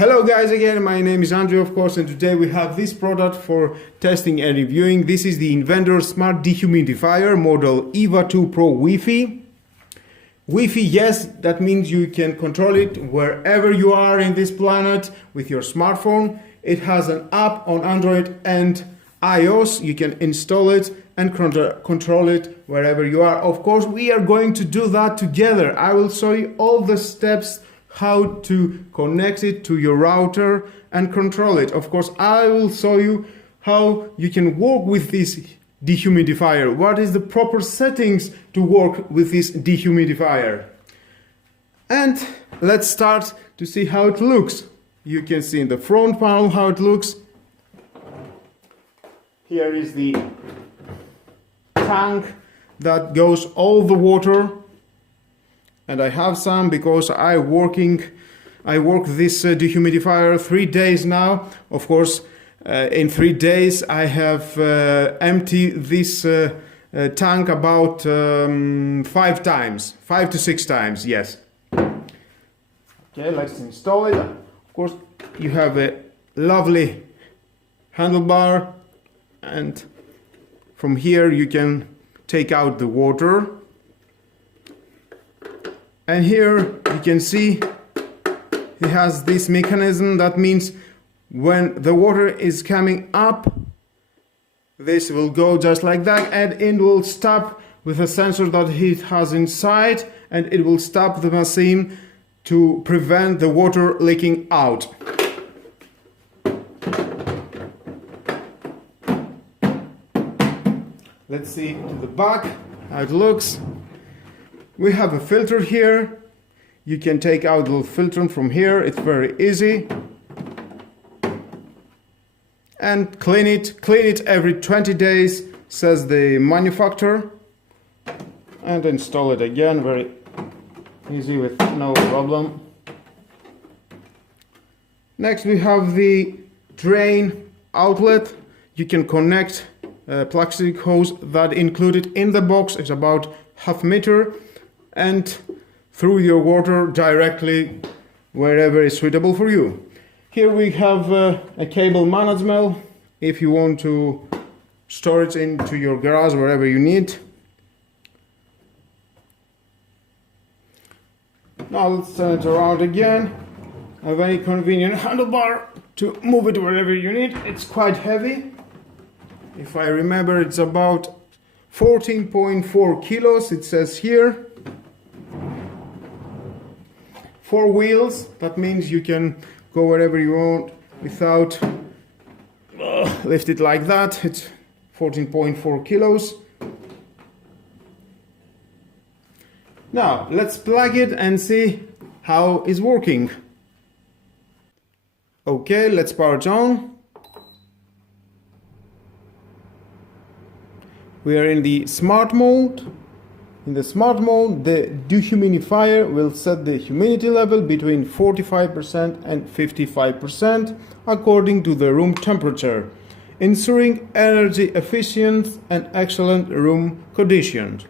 Hello guys, again, my name is Andrew, of course, and today we have this product for testing and reviewing. This is the Inventor Smart Dehumidifier model EVA 2 Pro Wi-Fi. Wi-Fi, yes, that means you can control it wherever you are in this planet with your smartphone. It has an app on Android and iOS. You can install it and control it wherever you are. Of course, we are going to do that together. I will show you all the steps how to connect it to your router and control it. Of course, I will show you how you can work with this dehumidifier. What is the proper settings to work with this dehumidifier? And let's start to see how it looks. You can see in the front panel how it looks. Here is the tank that goes all the water. And I have some because I work this dehumidifier 3 days now. Of course, in 3 days I have emptied this tank about 5 to 6 times, yes. Okay, let's install it. Of course, you have a lovely handlebar, and from here you can take out the water. And here you can see it has this mechanism. That means when the water is coming up, this will go just like that, and it will stop with a sensor that it has inside, and it will stop the machine to prevent the water leaking out. Let's see to the back how it looks. We have a filter here. You can take out the filter from here. It's very easy. And clean it every 20 days, says the manufacturer. And install it again, very easy with no problem. Next we have the drain outlet. You can connect a plastic hose that included in the box. It's about ½ meter. And through your water directly wherever is suitable for you. Here we have a cable management if you want to store it into your garage, wherever you need. Now let's turn it around again. A very convenient handlebar to move it wherever you need. It's quite heavy. If I remember, it's about 14.4 kilos, it says here. 4 wheels, that means you can go wherever you want without lift it like that. It's 14.4 kilos. Now let's plug it and see how it's working. Okay, let's power it on. We are in the smart mode. In the smart mode, the dehumidifier will set the humidity level between 45% and 55% according to the room temperature, ensuring energy efficient and excellent room conditions.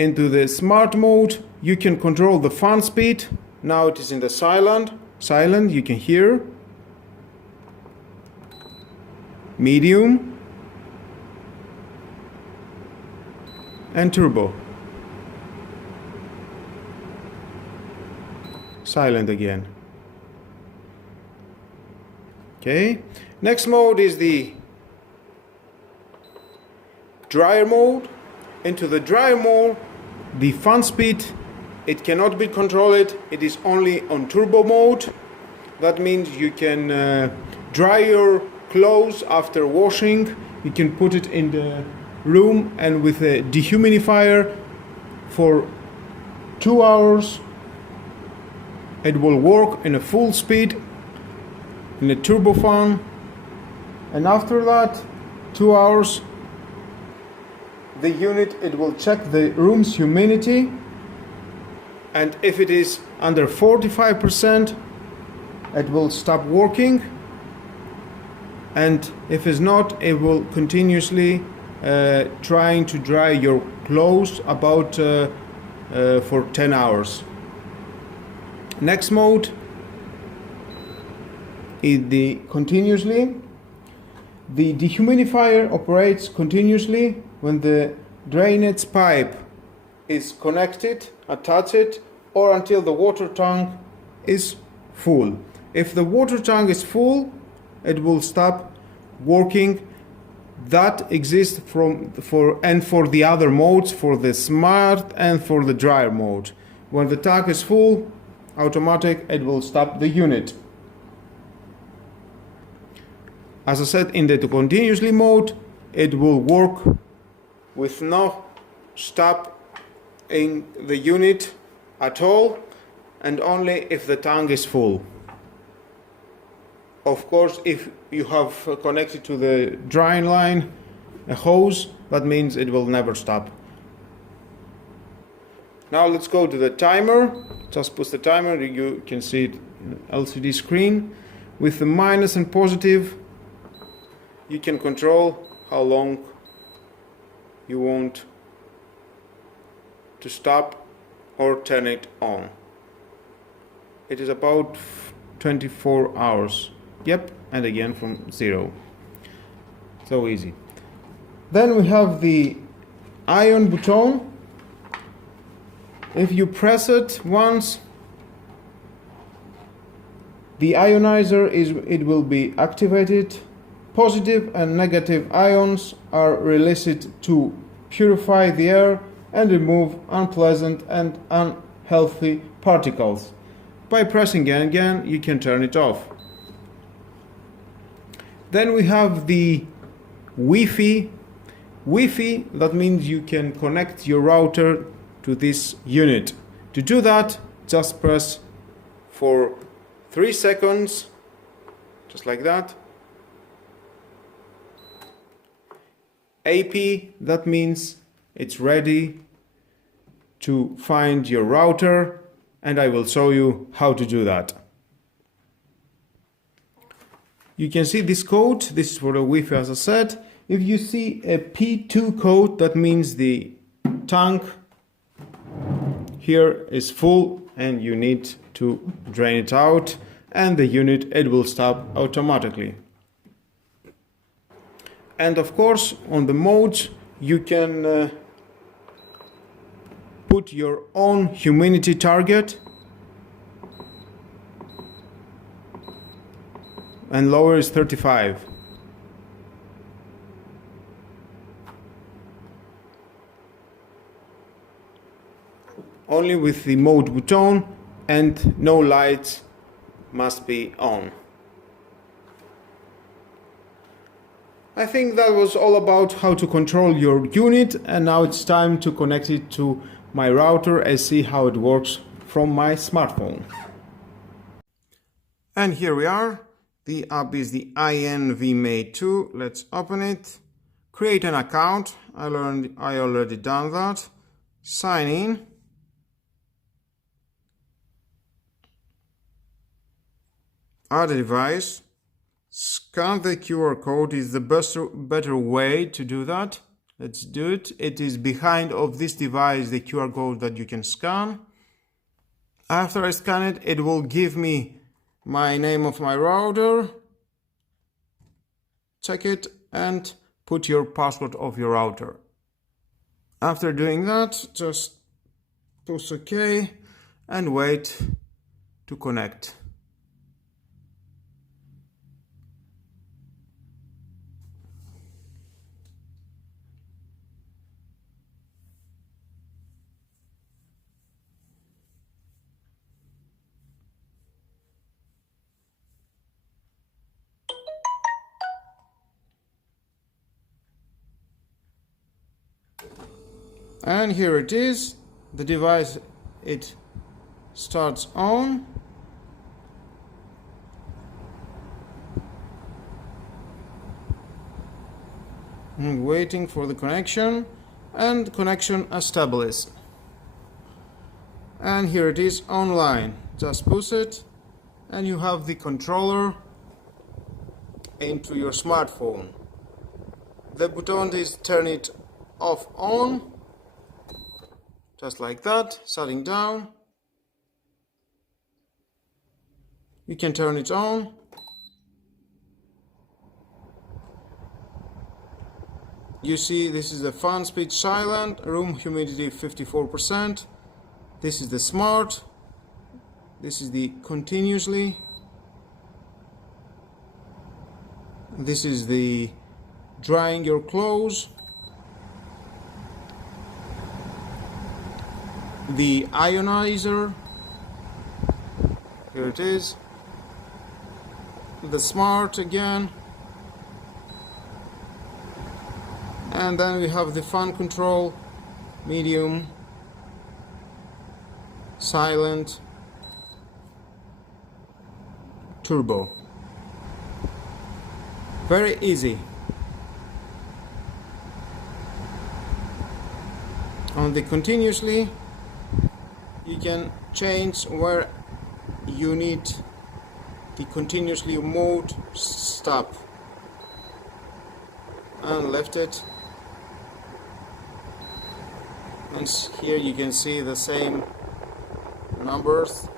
Into the smart mode, you can control the fan speed. Now it is in the silent, you can hear. Medium. And turbo. Silent again. Okay. Next mode is the dryer mode. Into the dryer mode, the fan speed, it cannot be controlled. It is only on turbo mode. That means you can dry your clothes after washing. You can put it in the room, and with a dehumidifier for 2 hours it will work in a full speed in a turbo fan, and after that 2 hours the unit, it will check the room's humidity, and if it is under 45% it will stop working, and if it's not, it will continuously trying to dry your clothes about for 10 hours. Next mode continuously. The dehumidifier operates continuously when the drainage pipe is connected, attached, or until the water tank is full. If the water tank is full, it will stop working. That exists for the other modes, for the smart and for the dryer mode. When the tank is full, automatic, it will stop the unit. As I said, in the continuously mode, it will work with no stop in the unit at all, and only if the tank is full. Of course, if you have connected to the drying line a hose, that means it will never stop. Now let's go to the timer. Just push the timer, you can see it in the LCD screen. With the minus and positive, you can control how long you want to stop or turn it on. It is about 24 hours. Yep, and again from 0. So easy. Then we have the ion button. If you press it once, the ionizer it will be activated. Positive and negative ions are released to purify the air and remove unpleasant and unhealthy particles. By pressing again, you can turn it off. Then we have the Wi-Fi. Wi-Fi, that means you can connect your router to this unit. To do that, just press for 3 seconds, just like that. AP, that means it's ready to find your router, and I will show you how to do that. You can see this code. This is for the Wi-Fi, as I said. If you see a P2 code, that means the tank here is full and you need to drain it out, and the unit, it will stop automatically. And of course, on the modes, you can put your own humidity target, and lower is 35. Only with the mode button, and no lights must be on. I think that was all about how to control your unit, and now it's time to connect it to my router and see how it works from my smartphone. And here we are. The app is the InVMate2. Let's open it. Create an account. I already done that. Sign in. Add a device. Scan the QR code is the better way to do that. Let's do it. It is behind of this device the QR code that you can scan. After I scan it, it will give me my name of my router. Check it and put your password of your router. After doing that, just push OK and wait to connect. And here it is, the device, it starts on. And waiting for the connection, and connection established. And here it is online. Just push it and you have the controller into your smartphone. The button is turn it off on. Just like that, shutting down. You can turn it on you see this is the fan speed silent, room humidity 54%. This is the smart. This is the continuously. This is the drying your clothes. The ionizer. Here it is. The smart again. And then we have the fan control, medium, silent, turbo. Very easy. On the continuously, you can change where you need the continuously mode stop, and left it. And here you can see the same numbers.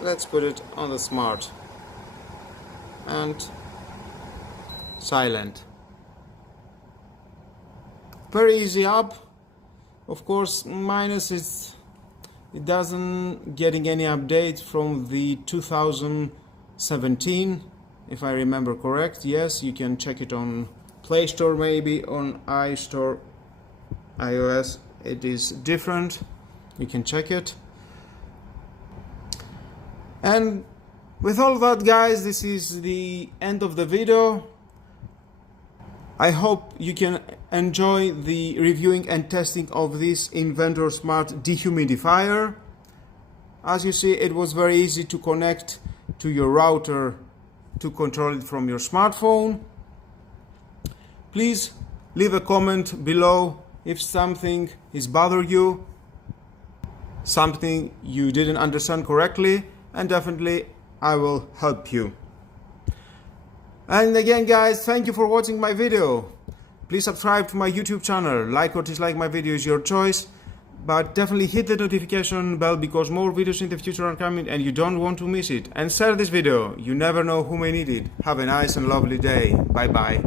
Let's put it on the smart and silent. Very easy app. Of course, minus is it doesn't getting any update from the 2017, if I remember correct. Yes, you can check it on Play Store, maybe on iStore, iOS. It is different. You can check it. And with all that, guys, this is the end of the video. I hope you can enjoy the reviewing and testing of this Inventor Smart Dehumidifier. As you see, it was very easy to connect to your router to control it from your smartphone. Please leave a comment below if something is bothering you, something you didn't understand correctly, and definitely I will help you. And again, guys, thank you for watching my video. Please subscribe to my YouTube channel. Like or dislike my video is your choice, but definitely hit the notification bell because more videos in the future are coming and you don't want to miss it. And share this video. You never know who may need it. Have a nice and lovely day. Bye bye.